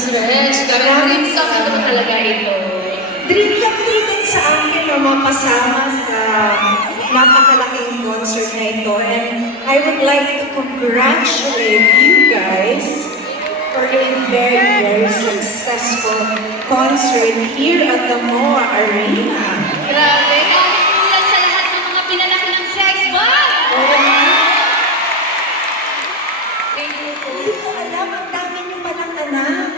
Stretch. Dream song ito talaga ito. Dream yung din sa akin na mapasama sa napakalaking concert na ito. And I would like to congratulate you guys for a very, very successful concert here at the MOA Arena. Grabe. Galing po yan sa lahat ng mga pinalaki ng sex bomb. Thank you po. Hindi ko alam, ang dami niyo palang anak.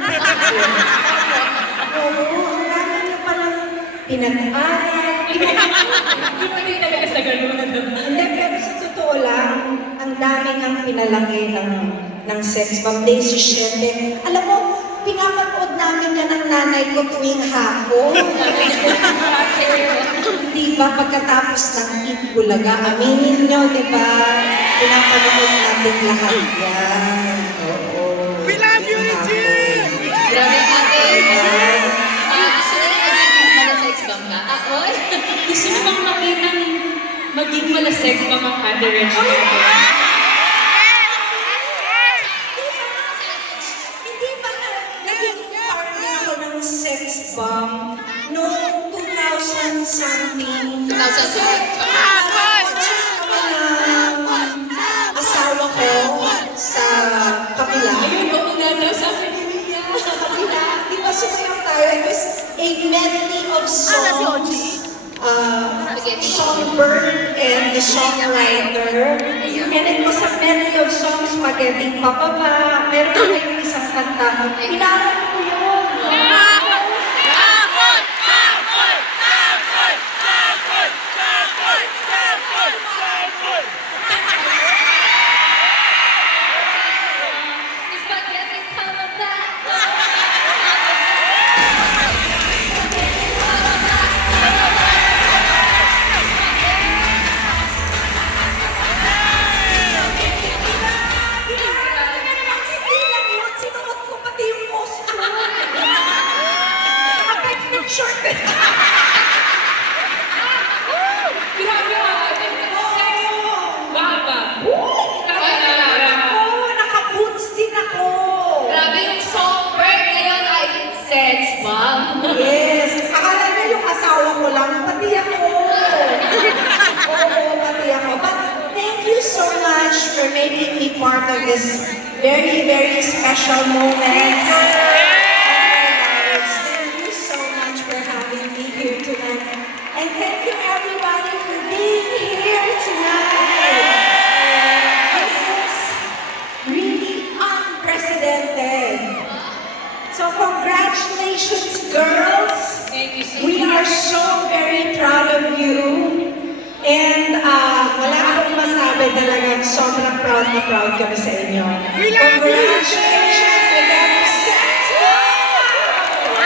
Oo, ang dami niyo palang pinag-aaral. Hindi talaga sa ganun. Hindi, pero sa totoo lang, ang dami ng pinalaki ng sex bomb day si Shete. Alam mo, pinapanood namin yan ng nanay ko tuwing hapon. Di ba, pagkatapos ng Eat Bulaga, aminin nyo, di ba? Pinapanood natin lahat yan. Oo. We love you, Regine! Grabe ate. Gusto na rin maging mala-sex bomb ka? Ako? Gusto mo bang makitang maging mala-sex bomb ang ate Regine? Hindi ba naging partner ako ng sex bomb noong 2000 something? 2000 Asawa ko sa kabila. Ayun, ako na daw sa akin. Sa kabila, di ba sumayaw tayo? It was a medley of songs. Songbird and the songwriter. And it was a medley of songs, Spaghetti Pababa. Meron na yung isang kanta. Pinarap ko yun. Spaghetti pababa. Hindi lang yun. Sinuot ko pati yung costume. Affected short. Grabe ate. Bakit ba? Oo, naka-boots din ako. Grabe yung songbird ngayon ay sex bomb. Yes. Akala na yung asawa ko lang, pati ako. Oo, pati ako. But thank you so much for making me part of this very, very special moment. Thank you so much for having me here tonight. And thank you everybody for being here tonight. This is really unprecedented. So congratulations, girls. Thank you so We are so very proud of you. And wala akong masabi, talagang sobrang proud na proud kami sa inyo. We love you, Congratulations again, Sex Bomb!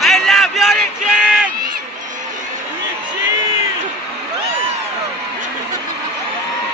I love you, Regine!